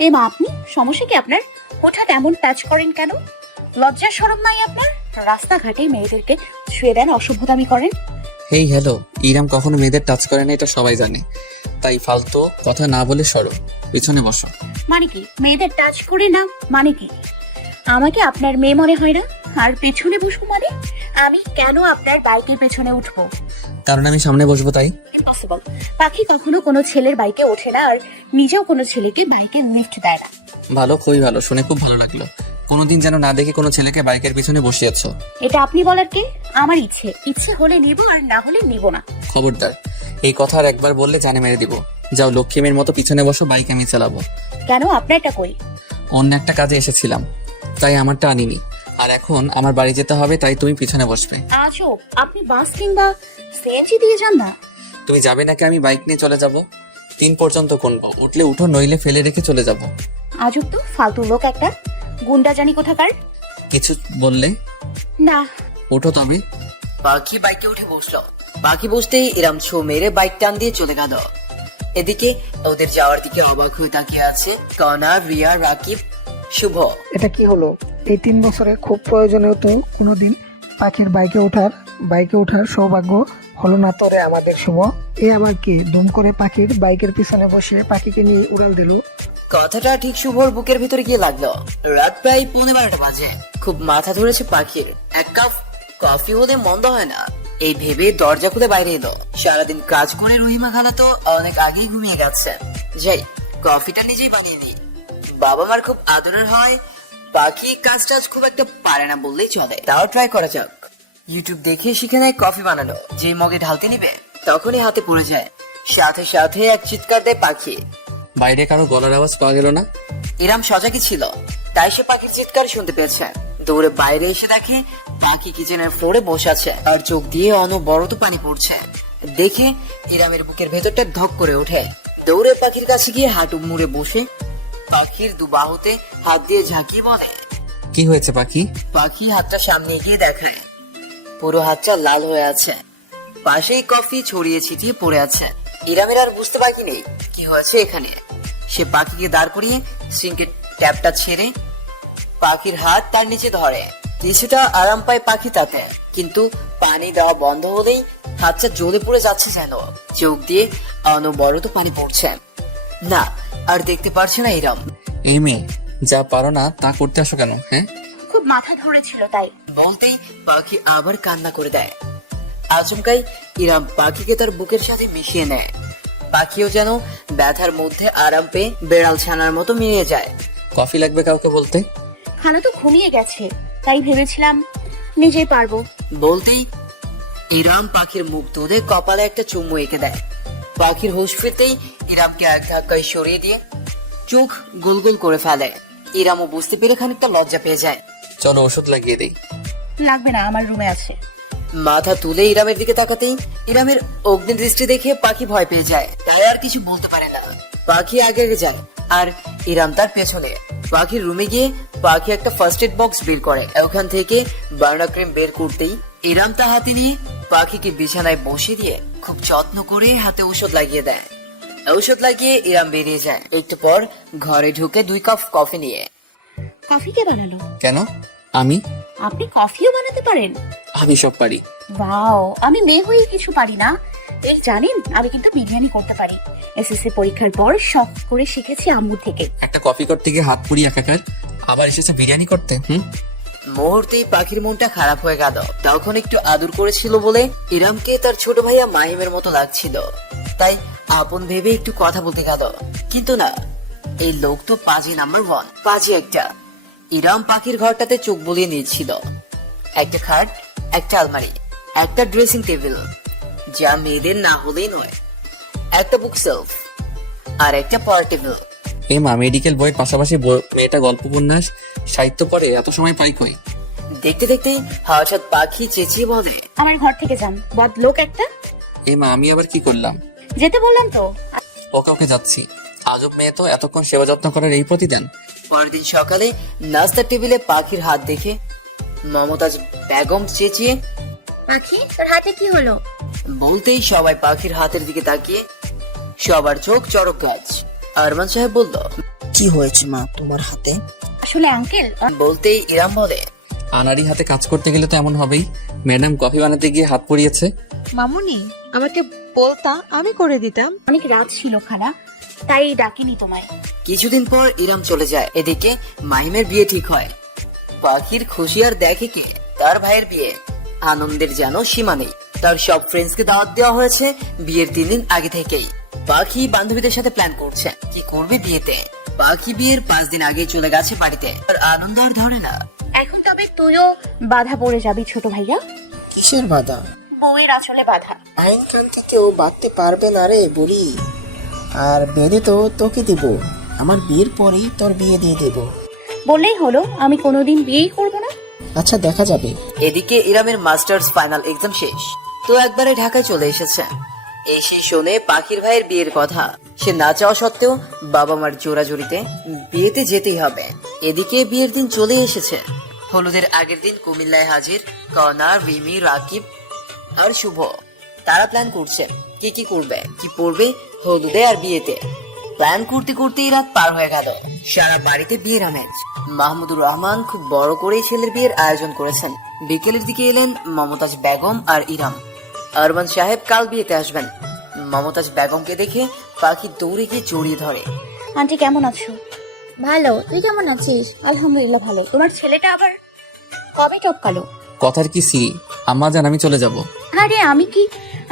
এই মা, আপনি সমস্যা কি আপনার? হঠাৎ এমন টাচ করেন কেন? লজ্জা শরম নাই আপনার? রাস্তাঘাটে মেয়েদেরকে ছুঁয়ে দেন, অসভ্যতামি করেন। হেই হ্যালো, ইরাম কখনো মেয়েদের টাচ করে না, এটা সবাই জানে। তাই ফালতু কথা না বলে সরো, পিছনে বসো। মানে কি মেয়েদের টাচ করে না? মানে কি আমাকে আপনার মেয়ে মনে হয় না? আর পেছনে বসবো মানে? আমি কেন আপনার বাইকের পেছনে উঠবো? কারণ আমি সামনে বসবো তাই। ইম্পসিবল। পাখি কখনো কোনো ছেলের বাইকে ওঠে না, আর নিজেও কোনো ছেলেকে বাইকে লিফট দেয় না। ভালো, খুবই ভালো, শুনে খুব ভালো লাগলো। কোনোদিন যেন না দেখে কোনো ছেলেকে বাইকের পিছনে বসিয়েছো। এটা আপনি বলার কে? আমার ইচ্ছে ইচ্ছে হলে নিব, আর না হলে নিব না। খবরদার, এই কথা আর একবার বললে জানে মেরে দিব। যাও, লক্ষ্মীমের মতো পিছনে বসো, বাইক আমি চালাবো। কেন? আপনারটা কই? অন্য একটা কাজে এসেছিলাম, তাই আমারটা আনিনি। আর এখন আমার বাড়ি যেতে হবে, তাই তুমি পিছনে বসবে। আজব, আপনি বাস কিংবা সিএনজি দিয়ে যান না? তুমি যাবে নাকি আমি বাইক নিয়ে চলে যাব? 3 পর্যন্ত গুনবো, উঠলে উঠো, নইলে ফেলে রেখে চলে যাব। আজব তো, ফালতু লোক একটা, গুন্ডা জানি কোথাকার। কিছু বললে? না। উঠো তবে। পাখি বাইকে উঠে বসলো। পাখি বসতেই ইরাম ছো মেরে বাইক টান দিয়ে চলে গেল। এদিকে ওদের যাওয়ার দিকে অবাক হয়ে তাকিয়ে আছে কনা, রিয়া, রাকিব, শুভ। এটা কি হলো? এই 3 বছরে খুব প্রয়োজনীয় তো কোনোদিন পাখির বাইকে ওঠার সৌভাগ্য হলো না তোরে আমাদের শুভ। এ আবার কি দুম করে পাখির বাইকের পিছনে বসে পাখিকে নিয়ে উড়াল দিল? কথাটা ঠিক শুভর বুকের ভিতরে গিয়ে লাগলো। রাত প্রায় 11:15 বাজে। খুব মাথা ধরেছে পাখির। এক কাপ কফি হলে মন্দ হয় না, এই ভেবে দরজা খুলে বাইরে এলো। সারাদিন কাজ করে রহিমা খালা তো অনেক আগেই ঘুমিয়ে গেছে। যাই, কফিটা নিজেই বানিয়ে নিই। বাবা মার খুব আদরের হয়। পাখি কাজ টাজ খুব একটা পারে না বললেই চলে, তাও ট্রাই করা যাক। ইউটিউব দেখে শিখে নেয় কফি বানানো। যে মগে ঢালতে নিবে তখনই হাতে পড়ে যায়। সাথে সাথে এক চিৎকার দেয় পাখি। বাইরে কারো গলার আওয়াজ পাওয়া গেল না? ইরাম সজাগই ছিল, তাই সে পাখির চিৎকার শুনতে পেয়েছে। দৌড়ে বাইরে এসে দেখে পাখি কিচেনের ফ্লোরে বসে আছে, আর চোখ দিয়ে অনবরত পানি পড়ছে। দেখে ইরামের বুকের ভেতরটা ধক করে ওঠে। দৌড়ে পাখির কাছে গিয়ে হাঁটু মুড়ে বসে পাখির দুবাহুতে হাত দিয়ে ঝাঁকিয়ে বলে, কি হয়েছে পাখি? পাখি হাতটা সামনে এগিয়ে দেখায়। পুরো হাতটা লাল হয়ে আছে, পাশেই কফি ছড়িয়ে ছিটিয়ে পড়ে আছে। ইরামের আর বুঝতে বাকি নেই কি হয়েছে এখানে। সে পাখিকে দাঁড় করিয়ে সিঙ্কের ট্যাপটা ছেড়ে পাখির হাত তার নিচে ধরে। কিছুটা আরাম পায় পাখি তাতে, কিন্তু পানি দেওয়া বন্ধ হলেই হাতটা জ্বলে পড়ে যাচ্ছে যেন। চোখ দিয়ে অনবরত পানি পড়ছে। না, আর দেখতে পারছে না ইরাম। এই মেয়ে, যা পারো না তা করতে আসো কেন? হ্যাঁ, খুব মাথা ধরেছিল তাই। বলতেই পাখি আবার কান্না করে দেয়। আচমকাই ইরাম পাখিকে তার বুকের সাথে মিশিয়ে নেয়। পাখিও যেন ব্যথার মধ্যে আরাম পেয়ে বেড়াল ছানার মতো মিলিয়ে যায়। কফি লাগবে কাউকে বলতে? খালা তো ঘুমিয়ে গেছে, তাই ভেবেছিলাম নিজেই পারবো। বলতেই ইরাম পাখির মুখ ধরে কপালে একটা চুমু এঁকে দেয়। পাখির হুঁশ ফিরতেই ইরামকে এক ধাক্কায় সরিয়ে দিয়ে চোখ গোল গোল করে ফেলে। ইরামও বুঝতে পেরে খানিকটা লজ্জা পেয়ে যায়। চলো ওষুধ লাগিয়ে দিই। লাগবে না, আমার রুমে আছে। মাথা তুলে ইরামের দিকে তাকাতেই ইরামের অগ্নি দৃষ্টি দেখে পাখি ভয় পেয়ে যায়। তাই আর কিছু বলতে পারে না। পাখি আগে আগে যায় আর ইরাম তার পেছনে। পাখির রুমে গিয়ে পাখি একটা ফার্স্ট এড বক্স বের করে। ওখান থেকে বার্না ক্রিম বের করতেই ইরাম তা হাতে নিয়ে পাখিকে বিছানায় বসিয়ে দিয়ে খুব যত্ন করে হাতে ঔষধ লাগিয়ে দেয়। ঔষধ লাগিয়ে ইরাম বেরিয়ে যায়। একটু পর ঘরে ঢুকে 2 কাপ কফি নিয়ে। কফি কে বানালো? কেন? আমি আপনি কফিও বানাতে পারেন? আমি সব পারি। ওয়াও, আমি মেয়ে হয়ে কিছু পারি না। এই জানেন, আমি কিন্তু বিরিয়ানি করতে পারি। এসএসসি পরীক্ষার পর শখ করে শিখেছি আম্মু থেকে। একটা কফি করতে গিয়ে হাত পুড়ি একাকার, আবার এসেছে বিরিয়ানি করতে। মুহূর্তেই পাখির মনটা খারাপ হয়ে গেল। তখন একটু আদর করেছিল বলে ইরামকে তার ছোট ভাইয়া মাহিমের মতো লাগছিল, তাই আপন ভেবে একটু কথা বলতে গেল। কিন্তু না, এই লোক তো পাজি নাম্বার 1, পাজি একটা। ইরাম পাখির ঘরটাতে চোখ বুলিয়ে নিয়েছিল। একটা খাট, একটা আলমারি, একটা ড্রেসিং টেবিল, যা মেয়েদের না হলেই নয়, একটা বুক সেলফ, আর একটা পড়ার টেবিল। এ মা, মেডিকেল বইয়ের পাশাপাশি মেয়েটা গল্প উপন্যাস সাহিত্য পড়ে, এত সময় পাই কই? দেখতে দেখতেই হঠাৎ পাখি চেঁচিয়ে বলে, আমার ঘর থেকে যান, বদ লোক একটা। এ মা, আমি আবার কি করলাম? যেতে বললাম তো। ওকে ওকে যাচ্ছি। আজব মেয়ে তো, এতক্ষণ সেবা যত্ন করার এই প্রতিদান। পরের দিন সকালে নাস্তার টেবিলে পাখির হাত দেখে মমতাজ বেগম চেঁচিয়ে, পাখি, তোর হাতে কি হলো? বলতেই সবাই পাখির হাতের দিকে তাকিয়ে সবার চোখ চড়ক গাছ। আরমান সাহেব বলল, কি হয়েছে মা তোমার হাতে? আসলে আঙ্কেল বলতেই ইরাম বলে, আনারি হাতে কাজ করতে গেলে তো এমন হবেই। ম্যাডাম কফি বানাতে গিয়ে হাত পড়িয়েছে। মামুনি, আমাকে বলতা আমি করে দিতাম। অনেক রাত ছিল খালা, তাই ডাকিনি তোমায়। কিছুদিন পর ইরাম চলে যায়। এদিকে মাহিমের বিয়ে ঠিক হয়। পাখির খুশি আর দেখে কে, তার ভাইয়ের বিয়ে। আনন্দের যেন সীমা নেই। তার সব ফ্রেন্ডসকে দাওয়াত দেওয়া হয়েছে বিয়ের 3 দিন আগে থেকেই। পাখি বান্ধবীদের সাথে প্ল্যান করছে কি করবে বিয়েতে। পাখি বিয়ের 5 দিন আগে চলে গেছে বাড়িতে। আর আনন্দ আর ধরে না। এখন তবে তুইও বাধা পড়ে যাবি ছোট ভাইয়া। কিসের বাধা? বউয়ের আঁচলে বাধা। আইন কান্তি কেউ বাঁধতে পারবে না রে বলি। আর বেঁধে তো তোকে দেব, আমার বিয়ের পরেই তোর বিয়ে দিয়ে দেব। বললেই হলো, আমি কোনোদিন বিয়েই করবো না। আচ্ছা দেখা যাবে। এদিকে ইরামের মাস্টার্স ফাইনাল এক্সাম শেষ, তো একবারে ঢাকায় চলে এসেছে। এসে শোনে পাখির ভাইয়ের বিয়ের কথা। সে না চাওয়া সত্ত্বেও বাবা মার জোরাজোরিতে বিয়েতে যেতেই হবে। এদিকে বিয়ের দিন চলে এসেছে। হলুদের আগের দিন কুমিল্লায় হাজির কনা, রিমি, রাকিব আর শুভ। তারা প্ল্যান করছে কি কি করবে, কি পড়বে হলুদে আর বিয়েতে। প্ল্যান করতে করতেই রাত পার হয়ে গেল। সারা বাড়িতে বিয়ের আমেজ। মাহমুদুর রহমান খুব বড় করেই ছেলের বিয়ের আয়োজন করেছেন। বিকেলের দিকে এলেন মমতাজ বেগম আর ইরাম। আরমান সাহেব কাল বিয়েতে আসবেন। মমতাজ বেগমকে দেখে পাখি দৌড়ে গিয়ে জড়িয়ে ধরে। আন্টি কেমন আছো? ভালো, তুই কেমন আছিস? আলহামদুলিল্লাহ ভালো। তোমার ছেলেটা আবার কবে টপকালো? কথার কি সি, আম্মা জান আমি চলে যাব। আরে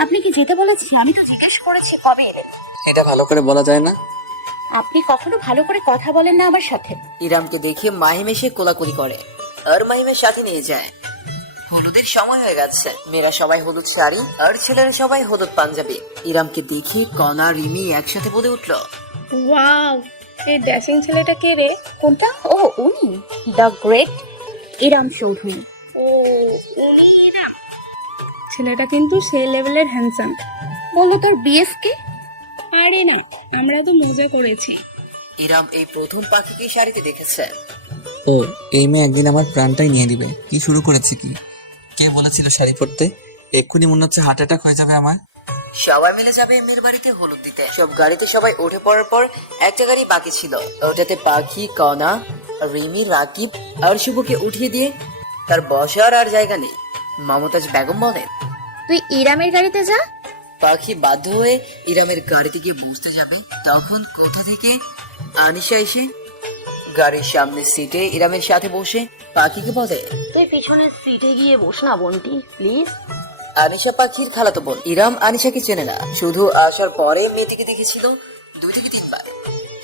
আপনি কি যেতে বলেছি? আমি তো জিজ্ঞেস করেছি কবে এলেন। এটা ভালো করে বলা যায় না। আপনি কখনো ভালো করে কথা বলেন না আমার সাথে। ইরামকে দেখে মাহিম এসে কোলাকুলি করে আর মাহিমের সাথে নিয়ে যায়। হলুদের সময় হয়ে গেছে। মেয়েরা সবাই হলুদ শাড়ি আর ছেলেরা সবাই হলুদ পাঞ্জাবি। ইরামকে দেখে কনা, রিমি একসাথে বলে উঠলো, ওয়াও, এই ড্যাসিং ছেলেটা কে রে? কোনটা? ও উনি, দ্য গ্রেট ইরাম চৌধুরী। ও, উনি না। ছেলেটা কিন্তু সেই লেভেলের হ্যান্ডসাম। বললো তোর বিএফ কে? আরে না, আমরা তো মজা করেছি। ইরাম এই প্রথম পাখিকে শাড়িতে দেখেছে। ও, এই মেয়ে একদিন আমার প্রাণটাই নিয়ে দিবে। কি শুরু করেছে কি? কে বলেছিল শাড়ি পরতে? এক্ষুনি মনে হচ্ছে হার্ট অ্যাটাক হয়ে যাবে আমার। সবাই মিলে যাবে মেয়ের বাড়িতে হলুদ দিতে। সব গাড়িতে সবাই উঠে পড়ার পর একটা গাড়ি বাকি ছিল। ওটাতে পাখি, কনা, রিমি, রাকিব আর শুভকে উঠিয়ে দিয়ে তার বসার আর জায়গা নেই। মমতাজ বেগম বলেন, তুই ইরামের গাড়িতে যা। পাখি বাধ্য হয়ে ইরামের গাড়িতে গিয়ে বসতে যাবে, তখন কোথা থেকে আনিশা এসে গাড়ির সামনের সিটে ইরামের সাথে বসে পাখিকে বলে, তুই পিছনের সিটে গিয়ে বস না বন্টি প্লিজ। আনিশা পাখির খালাতো বোন। ইরাম আনিশাকে চেনে না, শুধু আসার পরে মেয়েটিকে দেখেছিল 2 থেকে 3 বার।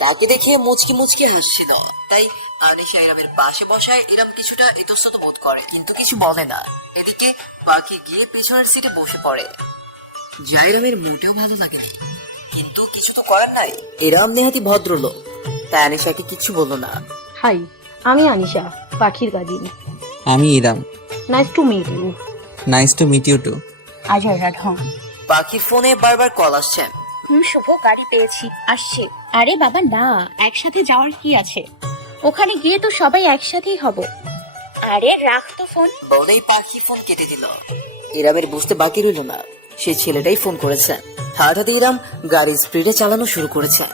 তাকে দেখে মুচকি মুচকি হাসছিল। তাই আনিশা ইরামের পাশে বসায় ইরাম কিছুটা ইতস্তত বোধ করে, কিন্তু কিছু বলে না। এদিকে পাখি গিয়ে পেছনের সিটে বসে পড়ে। যা ইরামের মোটেও ভালো লাগেনি, কিন্তু কিছু তো করার নাই। ইরাম নেহাতি ভদ্রলোক, তাই আনিশাকে কিছু বললো না। হাই, আমি আনিশা, পাখির কাজিন। আমি Iram. Nice to meet you. Nice to meet you too. Ajay রাধন। পাখির ফোনে বারবার কল আসছে। শুভ গাড়ি পেয়েছি, আসছে। আরে বাবা না, একসাথে যাওয়ার কি আছে? ওখানে গিয়ে তো সবাই একসাথেই হব। আরে রাখ তো ফোন। বলেই পাখি ফোন কেটে দিল। ইরামের বুঝতে বাকি রইল না, সে ছেলেটাই ফোন করেছে। হঠাৎ ইরাম গাড়ি স্পিডে চালানো শুরু করেছে।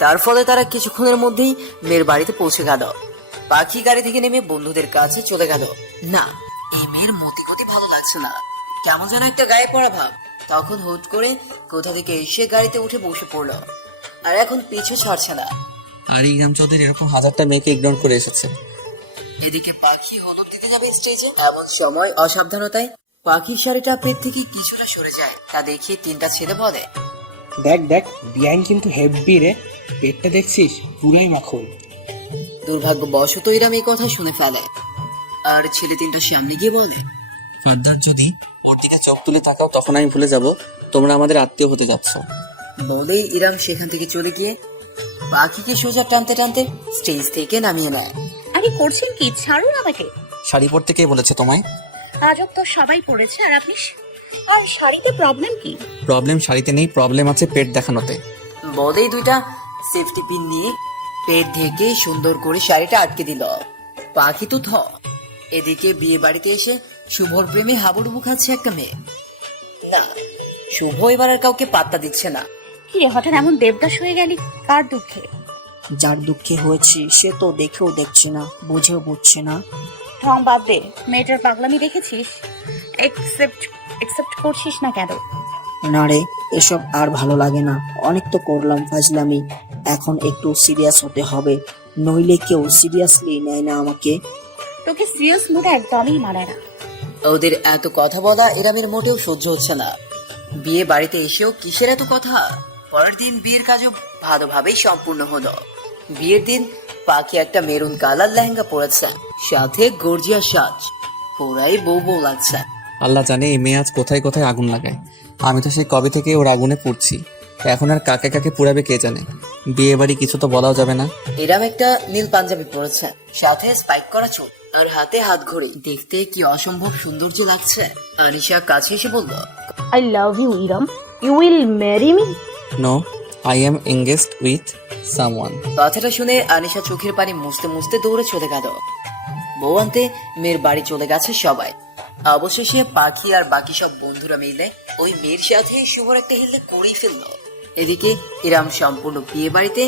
তার ফলে তারা কিছুক্ষণের মধ্যেই মেয়ের বাড়িতে পৌঁছে গেল। পাখি গাড়ি থেকে নেমে বন্ধুদের কাছে চলে গেল। না, এই মেয়ের মতিগতি ভালো লাগছে না, কেমন যেন একটা গায়ে পড়া ভাব। তখন হুট করে কোথা থেকে এসে গাড়িতে উঠে বসে পড়লো, আর এখন পিছু ছাড়ছে না। আর ইরাম চৌধুরী এরকম হাজারটা মেয়েকে ইগনোর করে এসেছে। এদিকে পাখি হলুদ দিতে যাবে স্টেজে, এমন সময় অসাবধানতায় পাখির শাড়িটা পেট থেকে কিছুটা সরে যায়। তা দেখে 3টা ছেলে বলে, দেখ দেখ, বিয়াইন কিন্তু হেভি রে, পেটটা দেখছিস পুরাই মাখন। দুর্ভাগ্যবশত ইরাম এই কথা শুনে ফেলে, আর ছেলে 3টা সামনে গিয়ে বলে, ফার্দার যদি ওর দিকে চোখ তুলে তাকাও তখন আমি ভুলে যাব তোমরা আমাদের আত্মীয় হতে যাচ্ছ। বলেই ইরাম সেখান থেকে চলে গিয়ে পাখিকে সোজা টানতে টানতে স্টেজ থেকে নামিয়ে নেয়। আরে করছেন কি? ছাড়ুন আমাকে। শাড়ি পরতে কে বলেছে তোমায়? আজব তো, সবাই পড়েছে আর আপনি আর শাড়িতে প্রবলেম কি? প্রবলেম শাড়িতে নেই, প্রবলেম আছে পেট দেখানোতে। বলেই 2টা সেফটি পিন নিয়ে পেট ঢেকে সুন্দর করে শাড়িটা আটকে দিল। পাখি তো থ। এদিকে বিয়ে বাড়িতে এসে শুভর প্রেমে হাবুডুবু খাচ্ছে একটা মেয়ে। না, শুভ এবার আর কাউকে পাত্তা দিচ্ছে না। কি রে, হঠাৎ এমন দেবদাস হয়ে গেলি? কার দুঃখে? যার দুঃখে হয়েছে সে তো দেখেও দেখছে না, বুঝেও বুঝছে না। ঢং বাদ দে, মেয়েটার পাগলামি দেখেছিস? একসেপ্ট একসেপ্ট করছিস না কেন? না রে, এসব আর ভালো লাগে না, অনেক তো করলাম ফাজলামি, এখন একটু সিরিয়াস হতে হবে, নইলে কেউ সিরিয়াসলি নেয় না আমাকে। তোকে সিরিয়াস মুড একদমই মানায় না। ওদের এত কথা বলা ইরামের মোটেও সহ্য হচ্ছে না। বিয়ে বাড়িতে এসেও কিসের এত কথা। পরের দিন বিয়ের কাজও ভালোভাবেই সম্পূর্ণ হলো। বিয়ের দিন পাখি একটা মেরুন কালার লেহেঙ্গা পরেছে, সাথে গর্জিয়া সাজ, পুরাই বউ বউ লাগছে। আল্লাহ জানে এই মেয়ে আজ কোথায় কোথায় আগুন লাগায়। আমি তো সেই কবে থেকে ওর আগুনে পুড়ছি, এখন আর কাকে কাকে পুড়াবে কে জানে। বিয়ে বাড়ি কিছু তো বলাও যাবে না। ইরাম একটা নীল পাঞ্জাবি পরেছে, সাথে স্পাইক করা চুল আর হাতে হাত ঘড়ি, দেখতে কি অসম্ভব সৌন্দর্য লাগছে। আনিশা কাছে এসে বলল, I love you Iram, you will marry me? No, I am engaged with someone. কথাটা শুনে আনিশা চোখের পানি মুছতে মুছতে দৌড়ে চলে গেল। বউ আনতে মেয়ের বাড়ি চলে গেছে সবাই। অবশেষে পাখি আর বাকি সব বন্ধুরা মিলে ওই মেয়ের সাথে শুভর একটা হিল্লে করেই ফেললো। এদিকে ইরাম সম্পূর্ণ বিয়ে বাড়িতে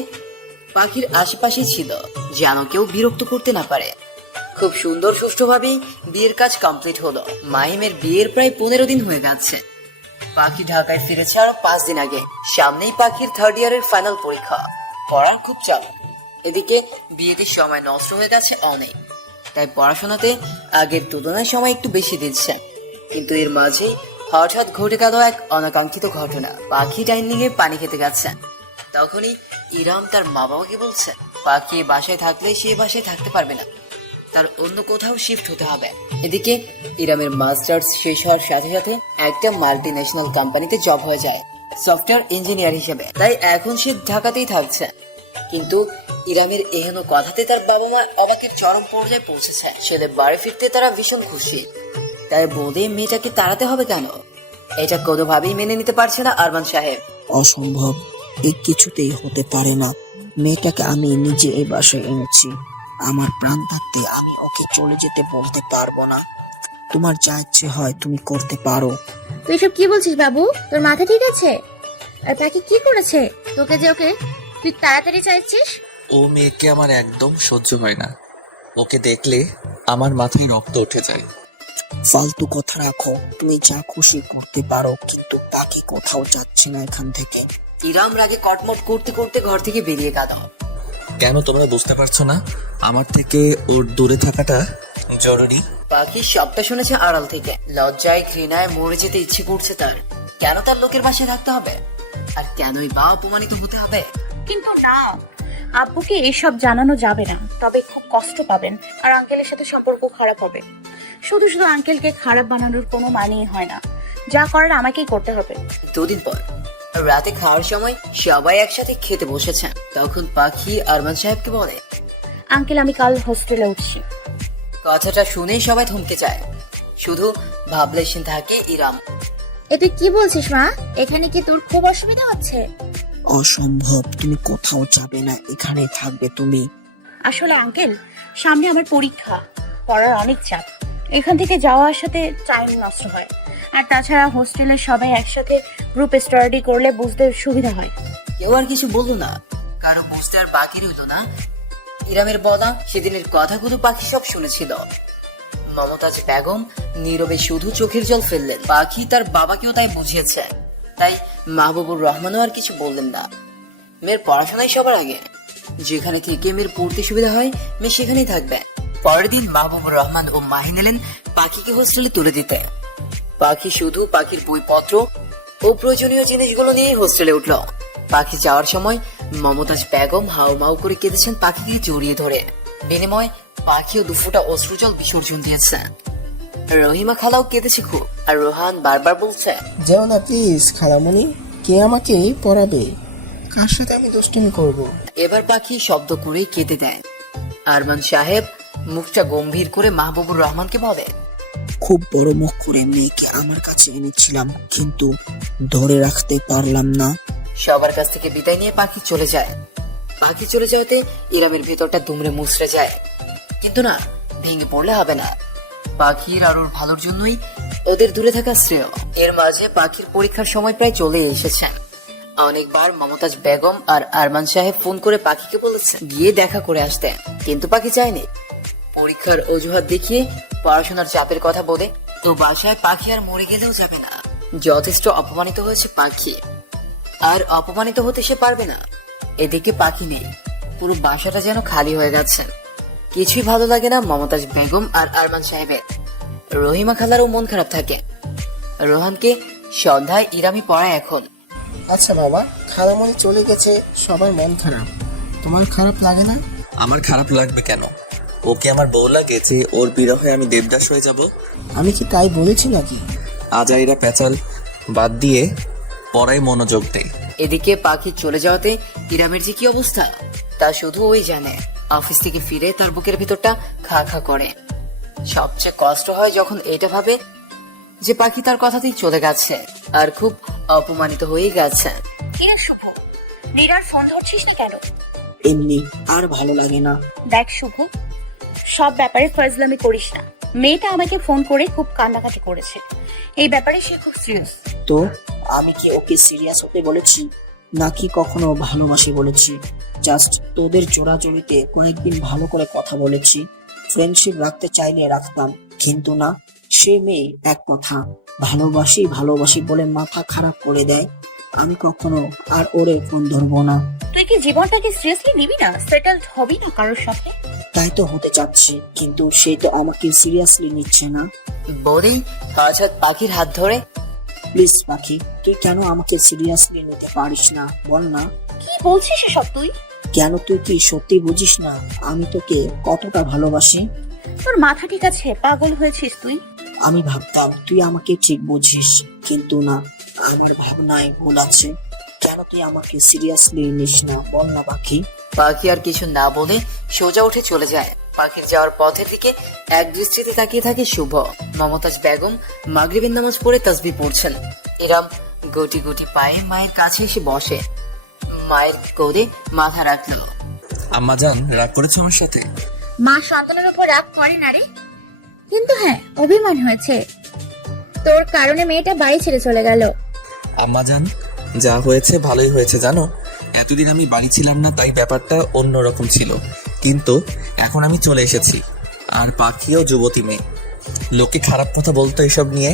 পাখির আশেপাশে ছিল, যেন কেউ বিরক্ত করতে না পারে। খুব সুন্দর সুষ্ঠুভাবেই বিয়ের কাজ কমপ্লিট হলো। মাহিমের বিয়ের প্রায় 15 দিন হয়ে গেছে। পাখি ঢাকায় ফিরেছে আরো 5 দিন আগে। সামনেই পাখির 3rd ইয়ারের ফাইনাল পরীক্ষা, পড়ার খুব চাপ। এদিকে বিয়েতে সময় নষ্ট হয়ে গেছে অনেক, তাই পড়াশোনাতে আগের তুলনায় সময় একটু বেশি দিচ্ছে। কিন্তু এর মাঝেই হঠাৎ ঘটে গেল এক অনাকাঙ্ক্ষিত ঘটনা। পাখি ডাইনিং এ পানি খেতে গেছে, তখনই ইরাম তার মা বাবাকে বলছে পাখি বাসায় থাকলে সে বাসায় থাকতে পারবে না, তার অন্য কোথাও শিফট হতে হবে। এদিকে ইরামের মাস্টার্স শেষ হওয়ার সাথে সাথে একটা মাল্টি ন্যাশনাল কোম্পানিতে জব হয়ে যায় সফটওয়্যার ইঞ্জিনিয়ার হিসেবে, তাই এখন সে ঢাকাতেই থাকছে। কিন্তু ইরামের এহেন কথাতে তার বাবা মা অবাকের চরম পর্যায়ে পৌঁছেছে। ছেলে বাড়ি ফিরতে তারা ভীষণ খুশি, তাই বলে মেয়েটাকে তাড়াতে হবে কেন, এটা কোনোভাবেই মেনে নিতে পারছে না আরমান সাহেব। অসম্ভব, এই কিছুতেই হতে পারে না। মেয়েটাকে আমি নিজে এই বাসায় এনেছি, আমার প্রাণ থাকতে আমি ওকে চলে যেতে বলতে পারবো না। তোমার যা ইচ্ছে হয় তুমি করতে পারো। তুই এসব কি বলছিস বাবু? তোর মাথা ঠিক আছে? আর পাখি কি করেছে তোকে যে ওকে তুই তাড়াতাড়ি চাইছিস? ও মেয়েকে আমার একদম সহ্য হয় না, ওকে দেখলে আমার মাথায় রক্ত উঠে যায়। ফালতু কথা রাখো, তুমি যা খুশি করতে পারো, কিন্তু পাখি কোথাও যাচ্ছে না এখান থেকে। ইরাম রাগে কটমট করতে করতে ঘর থেকে বেরিয়ে গেল। কেন তোমরা বুঝতে পারছো না আমার থেকে ওর দূরে থাকাটা জরুরি? পাখি সবটা শুনেছে আড়াল থেকে। লজ্জায় ঘৃণায় মরে যেতে ইচ্ছে করছে তার। কেন তার লোকের বাসায় থাকতে হবে, আর কেনই বা অপমানিত হতে হবে? কিন্তু না, আব্বুকে এসব জানানো যাবে না, তবে খুব কষ্ট পাবেন আর আঙ্কেলের সাথে সম্পর্ক খারাপ হবে। শুধু শুধু আঙ্কেলকে খারাপ বানানোর কোনো মানেই হয় না, যা করার আমাকেই করতে হবে। 2 দিন পর রাতে খাওয়ার সময় সবাই একসাথে খেতে বসেছে। তখন পাখি আরমান সাহেবকে বলে, আঙ্কেল আমি কাল হোস্টেলে উঠছি। কথাটা শুনেই সবাই থমকে যায়, শুধু ভাবলেশীন থাকে ইরাম। এ তুই কি বলছিস মা? এখানে কি তোর খুব অসুবিধা হচ্ছে? অসম্ভব, তুমি কোথাও যাবে না, এখানেই থাকবে তুমি। আসলে আঙ্কেল, সামনে আমার পরীক্ষা, পড়ার অনেক চাপ, এখান থেকে যাওয়া আসাতে টাইম নষ্ট হয়। আর তাছাড়া হোস্টেলের সবাই একসাথে গ্রুপ স্টাডি করলে বুঝতে সুবিধা হয়। কেউ আর কিছু বললো না, কারো বুঝতে আর বাকি রইল না। ইরামের বলা সেদিনের কথাগুলো পাখি সব শুনেছিল। মমতাজ বেগম নীরবে শুধু চোখের জল ফেললেন। পাখি তার বাবাকেও তাই বুঝিয়েছে, তাই মাহবুবুর রহমানও আর কিছু বললেন না। মেয়ের পড়াশোনাই সবার আগে, যেখানে থেকে মেয়ের পড়তে সুবিধা হয় মেয়ে সেখানেই থাকবে। পরের দিন মাহবুবুর রহমান ও মাহিন এলেন পাখিকে হোস্টেলে তুলে দিতে। পাখি শুধু পাখির বইপত্র ও প্রয়োজনীয় জিনিসগুলো নিয়ে হোস্টেলে উঠল। পাখি যাওয়ার সময় মমতাজ বেগম হাউ মাউ করে কেঁদেছেন পাখিকে জড়িয়ে ধরে। বিনিময় পাখিও 2 ফোঁটা অশ্রুজল বিসর্জন দিয়েছে। রহিমা খালাও কেঁদেছে খুব, আর রোহান বারবার বলছে, যেও না প্লিজ খালামুনি, কে আমাকে পড়াবে, কার সাথে আমি দুষ্টুমি করব? এবার পাখি শব্দ করেই কেঁদে দেয়। আরমান সাহেব মুখটা গম্ভীর করে মাহবুবুর রহমানকে বলে, খুব বড় মুখ করে মেয়েকে আমার কাছে এনেছিলাম, কিন্তু ধরে রাখতে পারলাম না। সবার কাছ থেকে বিদায় নিয়ে পাখি চলে যায়। পাখি চলে যাওয়াতে ইরামের ভেতরটা দুমড়ে মুচড়ে যায়, কিন্তু না, ভেঙে পড়লে হবে না। পাখির আর ওর ভালোর জন্যই ওদের দূরে থাকা শ্রেয়। এর মাঝে পাখির পরীক্ষার সময় প্রায় চলে এসেছে। অনেকবার মমতাজ বেগম আর আরমান সাহেব ফোন করে পাখিকে বলেছে গিয়ে দেখা করে আসতে, কিন্তু পাখি চায়নি। পরীক্ষার অজুহাত দেখিয়ে পড়াশোনার চাপের কথা বলে তো বাসায় পাখি আর মরে গেলেও যাবে না। যথেষ্ট অপমানিত হয়েছে পাখি, আর অপমানিত হতে সে পারবে না। এদিকে পাখি নেই, পুরো বাসাটা যেন খালি হয়ে গেছে। কিছুই ভালো লাগে না মমতাজ বেগম আর আরমান সাহেবের। রহিমা খালারও মন খারাপ থাকে। রোহানকে সন্ধ্যায় ইরামি পড়ায় এখন। আচ্ছা বাবা, খালামণি চলে গেছে, সবার মন খারাপ, তোমার খারাপ লাগে না? আমার খারাপ লাগবে কেন? ওকে আমার বউ লাগে যে ওর বিরহে আমি দেবদাস হয়ে যাব? আমি কি তাই বলেছি নাকি? আজাইরা প্যাচাল বাদ দিয়ে পড়ায় মনোযোগ দেয়। এদিকে পাখি চলে যাওয়াতে ইরামের যে কি অবস্থা তা শুধু ওই জানে। অফিস থেকে ফিরে তার বুকের ভিতরটা খা খা করে। সবচেয়ে কষ্ট হয় যখন এটা ভাবে যে পাখি তার কথাতেই চলে গেছে আর খুব অপমানিত হয়ে গেছে। কি রে শুভ, নীরার ফোন ধরছিস না কেন? এমনি আর ভালো লাগে না। দেখ শুভ, সব ব্যাপারে ফাজলামি করিস না। মেয়েটা আমাকে ফোন করে খুব কান্নাকাটি করেছে, এই ব্যাপারে সে খুব সিরিয়াস। তো আমি কি ওকে সিরিয়াস হতে বলেছি নাকি কখনো ভালোবাসি বলেছি? জাস্ট তোদের জোড়াজড়িতে কয়েকদিন ভালো করে কথা বলেছি, ফ্রেন্ডশিপ রাখতে চাইলে রাখতাম, কিন্তু না, সে মেয়ে এক কথা ভালোবাসি ভালোবাসি বলে মাথা খারাপ করে দেয়। আমি কখনো আর ওরে ফোন ধরবো না। তুই কি জীবনটাকে সিরিয়াসলি নিবি না? সেটেলড হবি না কারোর সাথে? তাই তো হতে চাচ্ছি, কিন্তু সে তো আমাকে সিরিয়াসলি নিচ্ছে না। বলেই হঠাৎ পাখির হাত ধরে, প্লিজ পাখি, তুই কেন আমাকে সিরিয়াসলি নিতে পারিস না বল না? কি বলছিস এসব তুই? কেন তুই কি সত্যি বুঝিস না আমি তোকে কতটা ভালোবাসি? তোর মাথা ঠিক আছে? পাগল হয়েছিস তুই? আমি ভাবতাম তুই আমাকে ঠিক বুঝিস, কিন্তু না, আমার ভাবনায় ভুল আছে। কেন তুই আমাকে সিরিয়াসলি নিস না বল না পাখি? পাখি আর কিছু না বলে সোজা উঠে চলে যায়। পাখির যাওয়ার পথের দিকে এক দৃষ্টিতে তাকিয়ে থাকে শুভ। মমতাজ বেগম মাগরিবের নামাজ পড়ে তাসবিহ পড়ছেন। ইরাম গুটি গুটি পায়ে মায়ের কাছে এসে বসে, মায়ের কোলে মাথা রাখলো। আম্মা জান, রাগ করেছো আমার সাথে? মা সন্তানের উপর রাগ করে না রে, কিন্তু হ্যাঁ অভিমান হয়েছে। তোর কারণে মেয়েটা বাড়ি ছেড়ে চলে গেল। আম্মা জান, যা হয়েছে ভালোই হয়েছে জানো। এতদিন আমি বাড়ি ছিলাম না, তাই ব্যাপারটা অন্যরকম ছিল, কিন্তু এখন আমি চলে এসেছি। আর পাখিও যুবতী মেয়ে, লোকে খারাপ কথা বলতো এসব নিয়ে,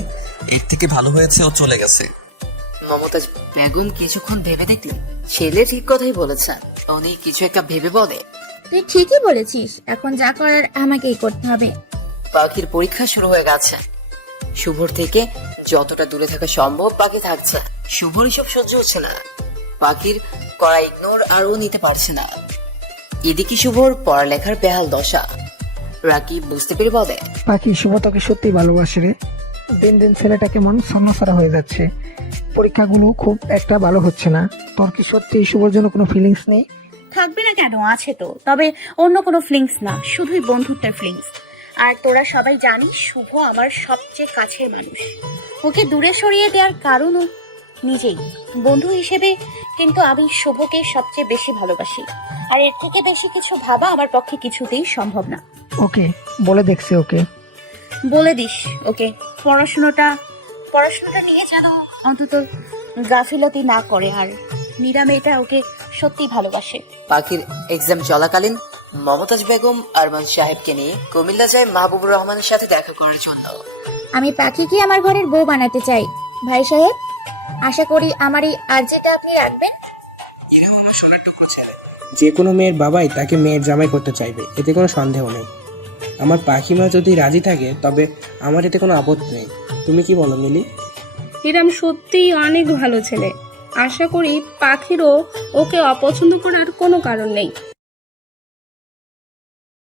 এর থেকে ভালো হয়েছে ও চলে গেছে। মমতাজ বেগম কিছুক্ষণ ভেবে দেখলেন ছেলে ঠিক কথাই বলেছে। উনি কিছু একটা ভেবে বলে, তুই ঠিকই বলেছিস, এখন যা করার আমাকেই করতে হবে। পাখির পরীক্ষা শুরু হয়ে গেছে। শুভর থেকে যতটা দূরে থাকা সম্ভব পাখি থাকছে। শুভর এসব সহ্য হচ্ছে না, পাখির করা ইগনোর আর ও নিতে পারছে না। এদিকে শুভর পড়ালেখার বেহাল দশা। রাকিব বুঝতে পেরে বলে, পাখি, শুভ তোকে সত্যি ভালোবাসে রে। দিন দিন ছেলেটা কেমন ছন্নছাড়া হয়ে যাচ্ছে, পরীক্ষাগুলো খুব একটা ভালো হচ্ছে না। তোর কি সত্যি শুভর জন্য কোনো ফিলিংস নেই? থাকবে না কেন, আছে তো, তবে অন্য কোনো ফিলিংস না, শুধুই বন্ধুত্বের ফিলিংস। আর তোরা সবাই জানিস শুভ আমার সবচেয়ে কাছের মানুষ। ওকে দূরে সরিয়ে দেওয়ার কারণও নিজেই, বন্ধু হিসেবে। কিন্তু আমি শুভকে সবচেয়ে বেশি ভালোবাসি, আর এর থেকে বেশি কিছু ভাবা আমার পক্ষে কিছুতেই সম্ভব না। ওকে বলে দেখছি, ওকে বলে দিস ওকে, পড়াশোনাটা নিয়ে যেন অন্তত গাফিলতি না করে। আর মীরা মেয়েটা ওকে সত্যি ভালোবাসে। পাখির এক্সাম চলাকালীন মমতাজ বেগম আরমান সাহেবকে নিয়ে কুমিল্লা যায় মাহবুবুর রহমানের সাথে দেখা করার জন্য। আমি পাখিকে আমার ঘরের বউ বানাতে চাই ভাই সাহেব, আশা করি আমার এই আর্জিটা আপনি রাখবেন। ইরাম আমার সোনার টুকরো ছেলে, যে কোনো মেয়ের বাবাই তাকে মেয়ের জামাই করতে চাইবে, এতে কোনো সন্দেহ নেই। আমার পাখিমা যদি রাজি থাকে তবে আমার এতে কোনো আপত্তি নেই। তুমি কি বলো মিলি? ইরাম সত্যিই অনেক ভালো ছেলে, আশা করি পাখিরও ওকে অপছন্দ করার কোনো কারণ নেই।